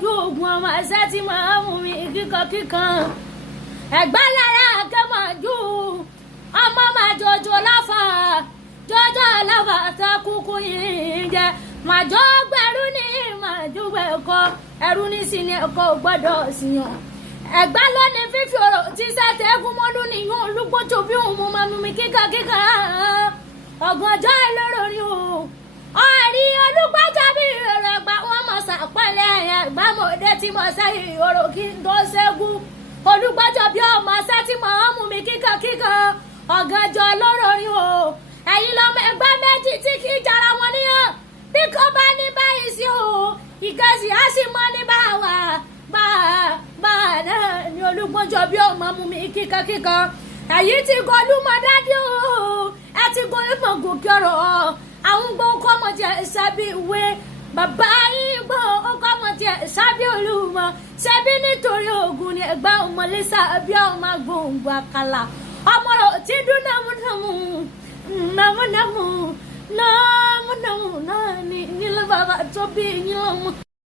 kojú ogun ọmọ ẹsẹ̀ tí máa mú mi kíkankíkan Ẹ̀gbá lára kẹ́mọ̀jú ọmọ máa jọjọ láfà jọjọ láfà tá kúkú yìí jẹ màjọ gbẹrú ní màjú ẹ̀kọ́ ẹrú ní sí ní ẹ̀kọ́ gbọ́dọ̀ síyàn Ẹ̀gbá lónìí fífi ọ̀rọ̀ tí sẹ́tẹ̀ẹ́gún mọ́dún nìyún olúgbójú bí òun mú máa mú mi kíkankíkan ọ̀gànjọ́ ìlóró ni o ọ̀rí olùgbàjà bí ìrọ̀rọ̀ Ẹ̀gbá wọn mọ̀ sàpẹ́lẹ̀ Ẹ̀gbá mọ̀ọ́dẹ́ tí mo sẹ́yìn ọ̀rọ̀ kí n tó ṣẹ́gun olùgbàjà bí ọmọ ṣẹ́ tí mo mú mi kíkankíkan ọ̀gànjọ́ ìlóró ni o ẹ̀yin lọ́mọ Ẹ̀gbá méjì tí kì í jara wọn níyàn bí kò bá ní báyìí sí o ìkẹsì á sì mọ́ ní báwa bá náà ni olùgbàjà bí ọmọ mú mi kíkankíkan ẹ̀yin ti gọlú mọ́ dájú ẹ ti gọlú mọ́ gòkè ọ̀rọ̀ àwọn gbọ́ ọkọ̀ ọmọ tí ẹ sábì ìwé bàbá yín gbọ́ ọkọ̀ ọmọ tí ẹ sábì olúmọ ṣẹbi nítorí ogun ni Ẹ̀gbá ọmọlé sábì ọmọ gbòǹgbò àkàlà ọmọ rẹ ti dún nàmúnàmú náà ní nílẹ̀ bàbá tó bí yín lọ́mọ.